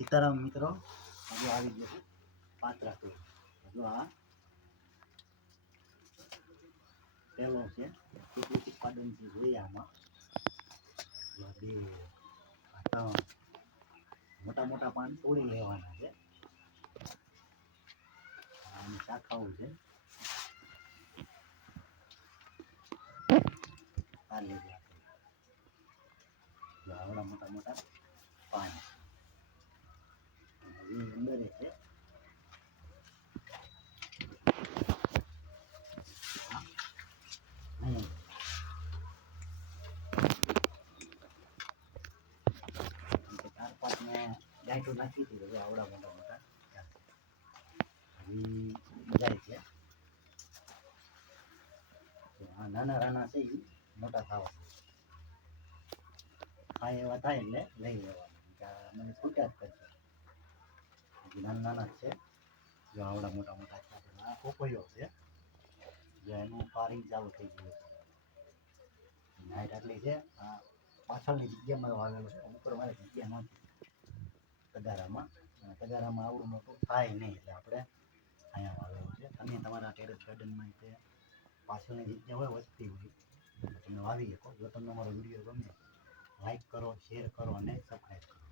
સીતારામ મિત્રો, હજુ આવી ગયો છે. પાત્રા હજુ આ પહેલો છે. ઉત્પાદન છે જોઈએ આમાં. બે મોટા મોટા પાન તોડી લેવાના છે. આની શાખાઓ છે. આવડા મોટા મોટા પાન અને એ અંદર છે આ નહીં કે ચાર પાંચ મેં ડાયટો નાખી હતી હવે આવડા મોટા મોટા હજી જાય છે તો આ નાના નાના છે એ મોટા થવા ખાય એવા થાય એટલે લઈ લેવાના કે આ મને છૂટ્યા જ કરશે હજી નાના નાના છે. જો આવડા મોટા મોટા છે આ પોપૈયો છે. જો એનું પારિંગ ચાલુ થઈ ગયું છે. નાઇટ આટલી છે, આ પાછળની જગ્યામાં વાવેલો છે. ઉપર મારે જગ્યા નથી તગારામાં. તગારામાં આવડું મોટું થાય નહીં એટલે આપણે અહીંયા વાવેલું છે. તમે તમારા ટેરેસ ગાર્ડનમાં તે પાછળની જગ્યા હોય, વધતી હોય તમે વાવી શકો. જો તમને અમારો વીડિયો ગમે, લાઈક કરો, શેર કરો અને સબસ્ક્રાઈબ કરો.